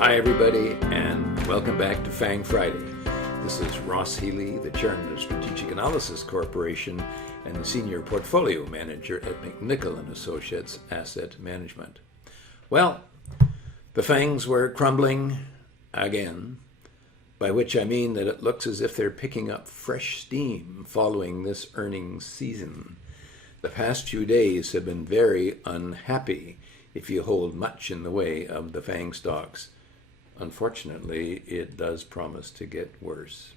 Hi everybody, and welcome back to FANG Friday. This is Ross Healy, the Chairman of Strategic Analysis Corporation and the Senior Portfolio Manager at McNichol & Associates Asset Management. Well, the FANGs were crumbling again, by which I mean that it looks as if they're picking up fresh steam following this earnings season. The past few days have been very unhappy if you hold much in the way of the FANG stocks. Unfortunately, it does promise to get worse.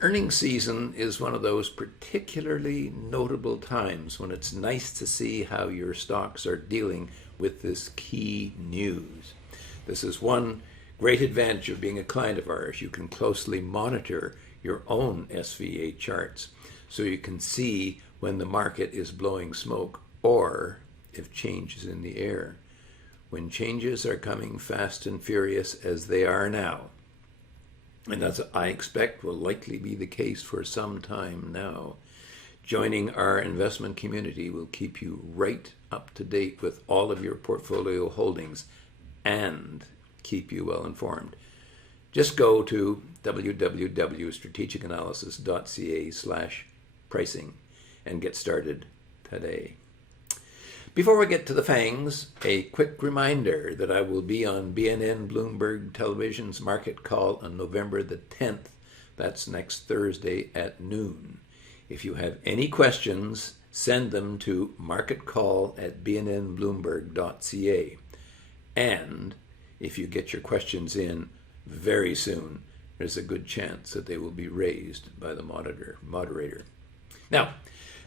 Earnings season is one of those particularly notable times when it's nice to see how your stocks are dealing with this key news. This is one great advantage of being a client of ours. You can closely monitor your own SVA charts so you can see when the market is blowing smoke or if change is in the air. When changes are coming fast and furious as they are now, and as I expect will likely be the case for some time now, joining our investment community will keep you right up to date with all of your portfolio holdings and keep you well informed. Just go to www.strategicanalysis.ca/pricing and get started today. Before we get to the FANGs, a quick reminder that I will be on BNN Bloomberg Television's Market Call on November the 10th. That's next Thursday at noon. If you have any questions, send them to marketcall@bnnbloomberg.ca. And if you get your questions in very soon, there's a good chance that they will be raised by the moderator. Now,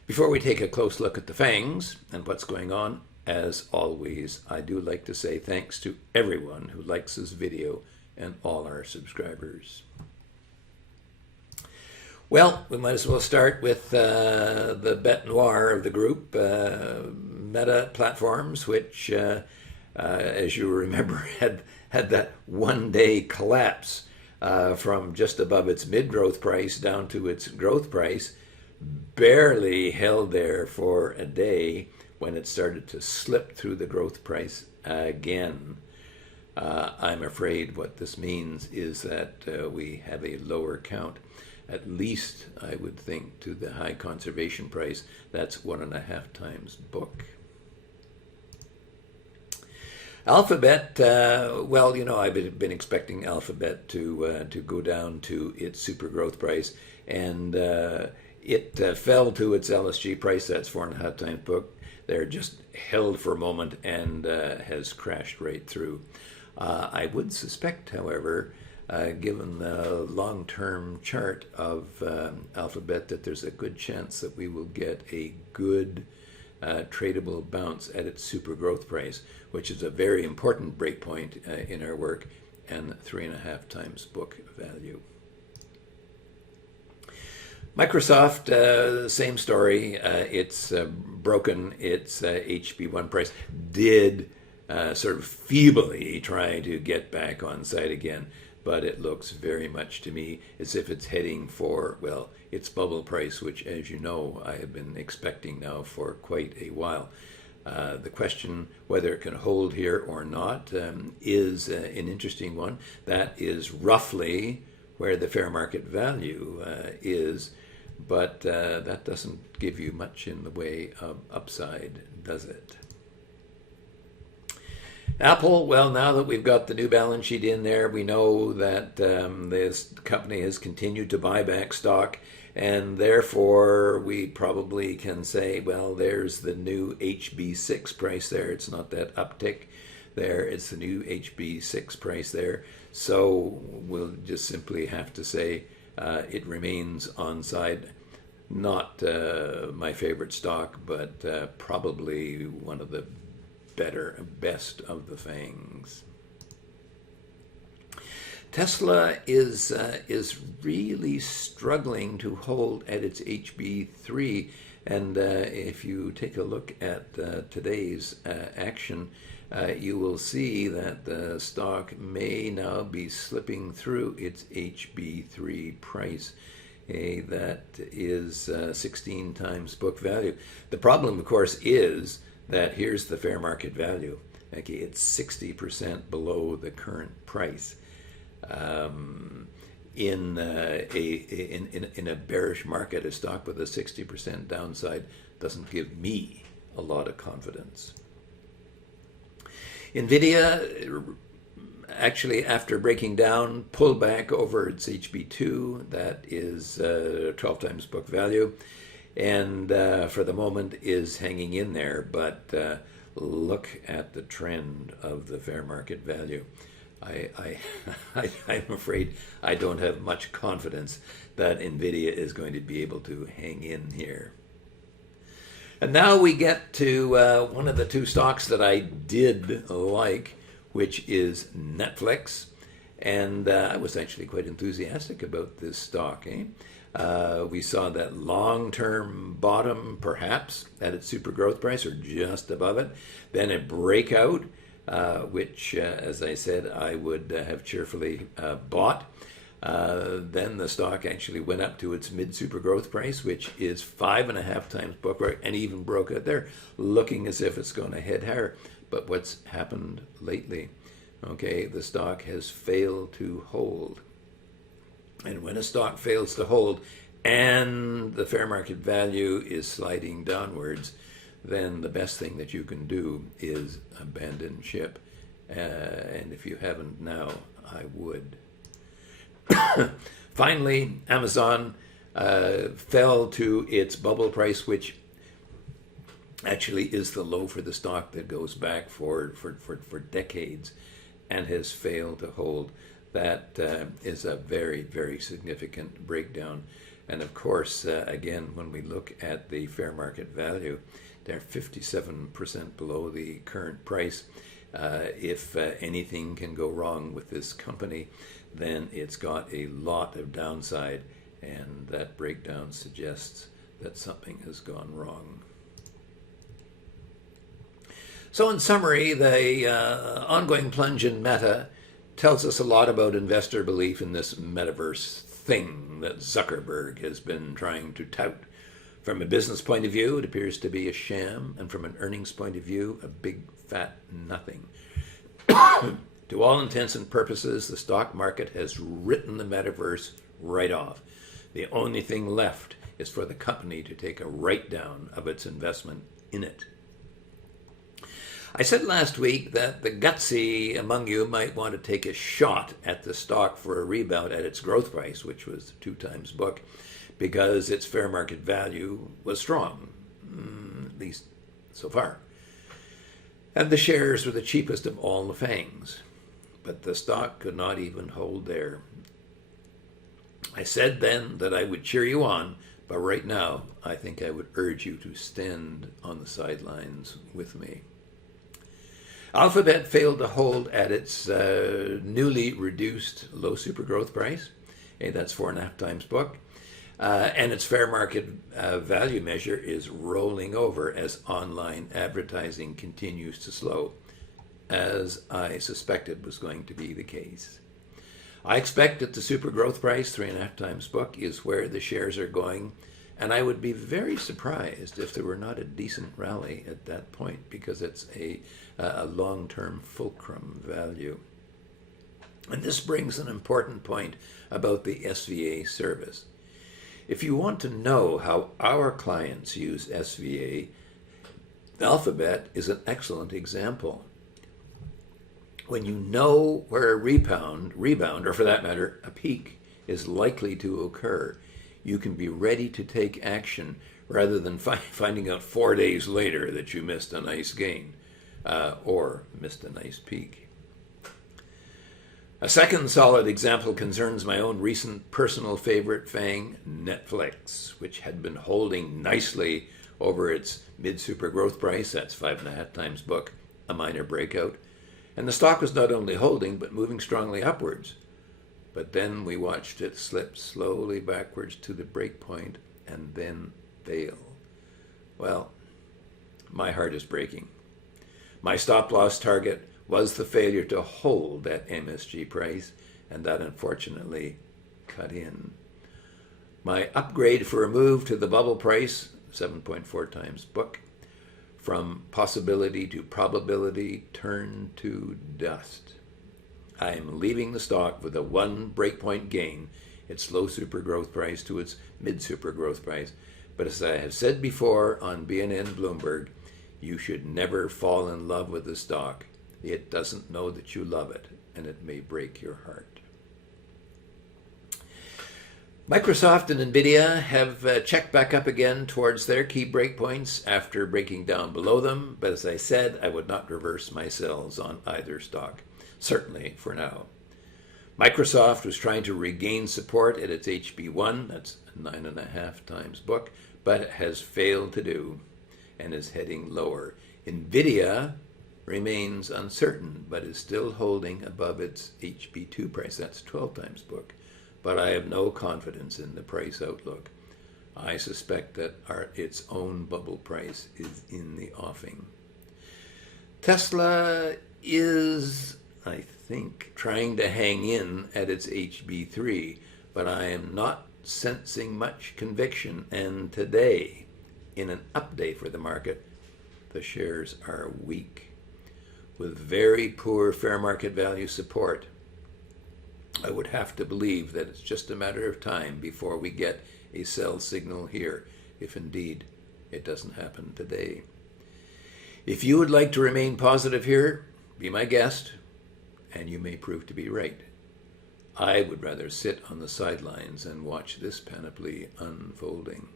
before we take a close look at the FANGs and what's going on, as always, I do like to say thanks to everyone who likes this video and all our subscribers. Well, we might as well start with the bête noire of the group, Meta Platforms, which, as you remember, had that one-day collapse from just above its mid-growth price down to its growth price. Barely held there for a day when it started to slip through the growth price again. I'm afraid what this means is that we have a lower count, at least I would think, to the high conservation price. That's 1.5 times book. Alphabet, well, you know, I've been expecting Alphabet to go down to its super growth price, and it fell to its LSG price. That's 4.5 times book. They're just held for a moment and has crashed right through. I would suspect, however, given the long-term chart of Alphabet, that there's a good chance that we will get a good tradable bounce at its super growth price, which is a very important breakpoint in our work, and 3.5 times book value. Microsoft, same story. It's broken its HB1 price. Did sort of feebly try to get back on site again, but it looks very much to me as if it's heading for, well, its bubble price, which, as you know, I have been expecting now for quite a while. The question whether it can hold here or not is an interesting one. That is roughly where the fair market value is. But that doesn't give you much in the way of upside, does it? Apple, well, now that we've got the new balance sheet in there, we know that this company has continued to buy back stock, and therefore we probably can say, well, there's the new HB6 price there. It's not that uptick there. It's the new HB6 price there. So we'll just simply have to say it remains on side. Not my favorite stock, but probably one of the best of the FANGs. Tesla is really struggling to hold at its HB3, and if you take a look at today's action, you will see that the stock may now be slipping through its HB3 price. That is 16 times book value. The problem, of course, is that here's the fair market value, Okay, it's 60% below the current price. In a bearish market, a stock with a 60% downside doesn't give me a lot of confidence. NVIDIA, actually, after breaking down, pulled back over its HB2. That is 12 times book value, and for the moment is hanging in there. But look at the trend of the fair market value. I'm afraid I don't have much confidence that NVIDIA is going to be able to hang in here. And now we get to one of the two stocks that I did like, which is Netflix. And I was actually quite enthusiastic about this stock. We saw that long-term bottom, perhaps, at its super growth price or just above it. Then a breakout, which, as I said, I would have cheerfully bought. Then the stock actually went up to its mid-super growth price, which is 5.5 times book value, and even broke out there, looking as if it's going to head higher. But what's happened lately? Okay, the stock has failed to hold. And when a stock fails to hold and the fair market value is sliding downwards, then the best thing that you can do is abandon ship. And if you haven't now, I would. Finally, Amazon fell to its bubble price, which actually is the low for the stock that goes back for decades and has failed to hold. That is a very, very significant breakdown. And of course, again, when we look at the fair market value, they're 57% below the current price. If anything can go wrong with this company, then it's got a lot of downside, and that breakdown suggests that something has gone wrong. So in summary, the ongoing plunge in Meta tells us a lot about investor belief in this metaverse thing that Zuckerberg has been trying to tout. From a business point of view, it appears to be a sham, and from an earnings point of view, a big fat nothing. To all intents and purposes, the stock market has written the metaverse right off. The only thing left is for the company to take a write-down of its investment in it. I said last week that the gutsy among you might want to take a shot at the stock for a rebound at its growth price, which was 2 times book, because its fair market value was strong, at least so far. And the shares were the cheapest of all the FANGs, but the stock could not even hold there. I said then that I would cheer you on, but right now I think I would urge you to stand on the sidelines with me. Alphabet failed to hold at its newly reduced low super growth price. That's 4.5 times book. And its fair market value measure is rolling over as online advertising continues to slow, as I suspected was going to be the case. I expect that the super growth price, 3.5 times book, is where the shares are going, and I would be very surprised if there were not a decent rally at that point, because it's a long-term fulcrum value. And this brings an important point about the SVA service. If you want to know how our clients use SVA, Alphabet is an excellent example. When you know where a rebound, or for that matter, a peak, is likely to occur, you can be ready to take action rather than finding out 4 days later that you missed a nice gain or missed a nice peak. A second solid example concerns my own recent personal favorite FANG, Netflix, which had been holding nicely over its mid-super growth price, that's 5.5 times book, a minor breakout. And the stock was not only holding, but moving strongly upwards. But then we watched it slip slowly backwards to the break point and then fail. Well, my heart is breaking. My stop-loss target was the failure to hold that MSG price, and that unfortunately cut in. My upgrade for a move to the bubble price, 7.4 times book, from possibility to probability turn to dust. I am leaving the stock with a 1 breakpoint gain, its low super growth price to its mid super growth price. But as I have said before on BNN Bloomberg, you should never fall in love with the stock. It doesn't know that you love it, and it may break your heart. Microsoft and NVIDIA have checked back up again towards their key breakpoints after breaking down below them, but as I said, I would not reverse my sells on either stock, certainly for now. Microsoft was trying to regain support at its HB1, that's a 9.5 times book, but it has failed to do and is heading lower. NVIDIA remains uncertain, but is still holding above its HB2 price, that's 12 times book. But I have no confidence in the price outlook. I suspect that its own bubble price is in the offing. Tesla is, I think, trying to hang in at its HB3, but I am not sensing much conviction. And today, in an up day for the market, the shares are weak, with very poor fair market value support. I would have to believe that it's just a matter of time before we get a sell signal here, if indeed it doesn't happen today. If you would like to remain positive here, be my guest, and you may prove to be right. I would rather sit on the sidelines and watch this panoply unfolding.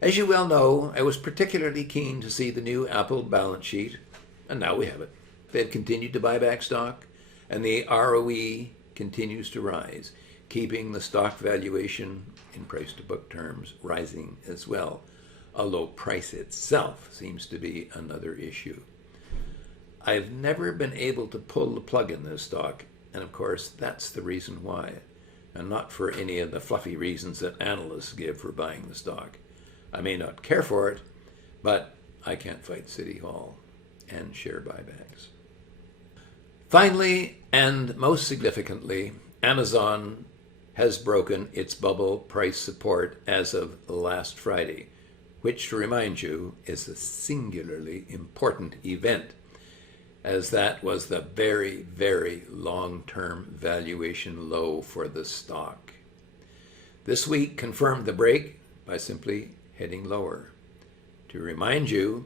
As you well know, I was particularly keen to see the new Apple balance sheet, and now we have it. They've continued to buy back stock, and the ROE continues to rise, keeping the stock valuation in price-to-book terms rising as well, although price itself seems to be another issue. I've never been able to pull the plug in this stock, and of course that's the reason why, and not for any of the fluffy reasons that analysts give for buying the stock. I may not care for it, but I can't fight City Hall and share buybacks. Finally, and most significantly, Amazon has broken its bubble price support as of last Friday, which, to remind you, is a singularly important event, as that was the very, very long-term valuation low for the stock. This week confirmed the break by simply heading lower. To remind you,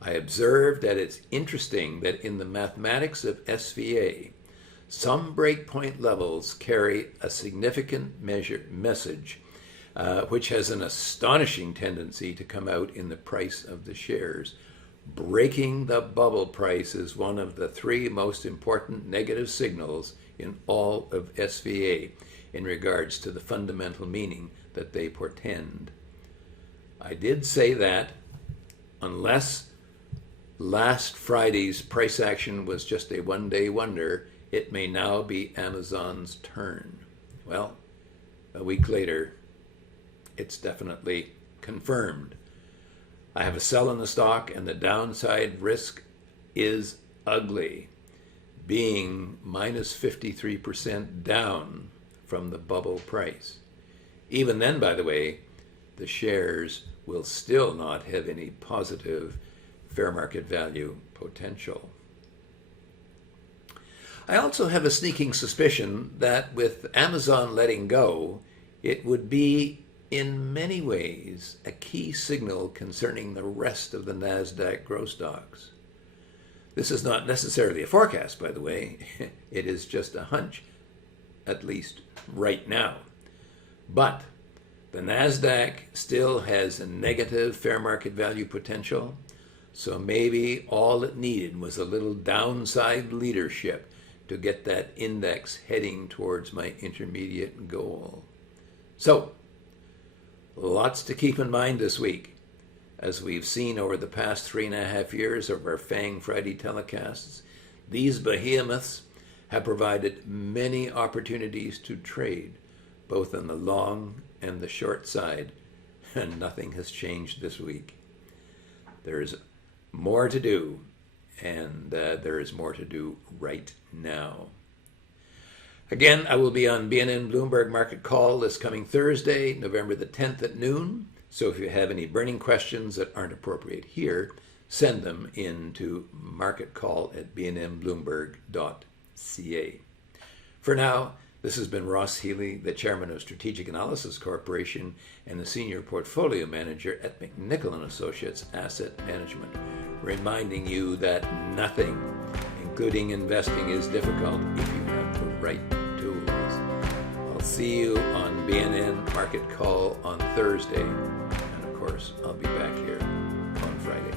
I observed that it's interesting that in the mathematics of SVA, some breakpoint levels carry a significant message, which has an astonishing tendency to come out in the price of the shares. Breaking the bubble price is one of the 3 most important negative signals in all of SVA in regards to the fundamental meaning that they portend. I did say that unless last Friday's price action was just a one-day wonder, it may now be Amazon's turn. Well, a week later, it's definitely confirmed. I have a sell in the stock, and the downside risk is ugly, being minus 53% down from the bubble price. Even then, by the way, the shares will still not have any positive fair market value potential. I also have a sneaking suspicion that with Amazon letting go, it would be in many ways a key signal concerning the rest of the NASDAQ growth stocks. This is not necessarily a forecast, by the way. It is just a hunch, at least right now. But the NASDAQ still has a negative fair market value potential, so maybe all it needed was a little downside leadership to get that index heading towards my intermediate goal. So, lots to keep in mind this week, as we've seen over the past 3.5 years of our FANG Friday telecasts. These behemoths have provided many opportunities to trade, both on the long and the short side, and nothing has changed this week. There's more to do, and there is more to do right now. Again, I will be on BNN Bloomberg Market Call this coming Thursday, November the 10th at noon. So if you have any burning questions that aren't appropriate here, send them in to marketcall@bnmbloomberg.ca. For now, this has been Ross Healy, the Chairman of Strategic Analysis Corporation and the Senior Portfolio Manager at McNichol & Associates Asset Management, reminding you that nothing, including investing, is difficult if you have the right tools. I'll see you on BNN Market Call on Thursday, and of course, I'll be back here on Friday.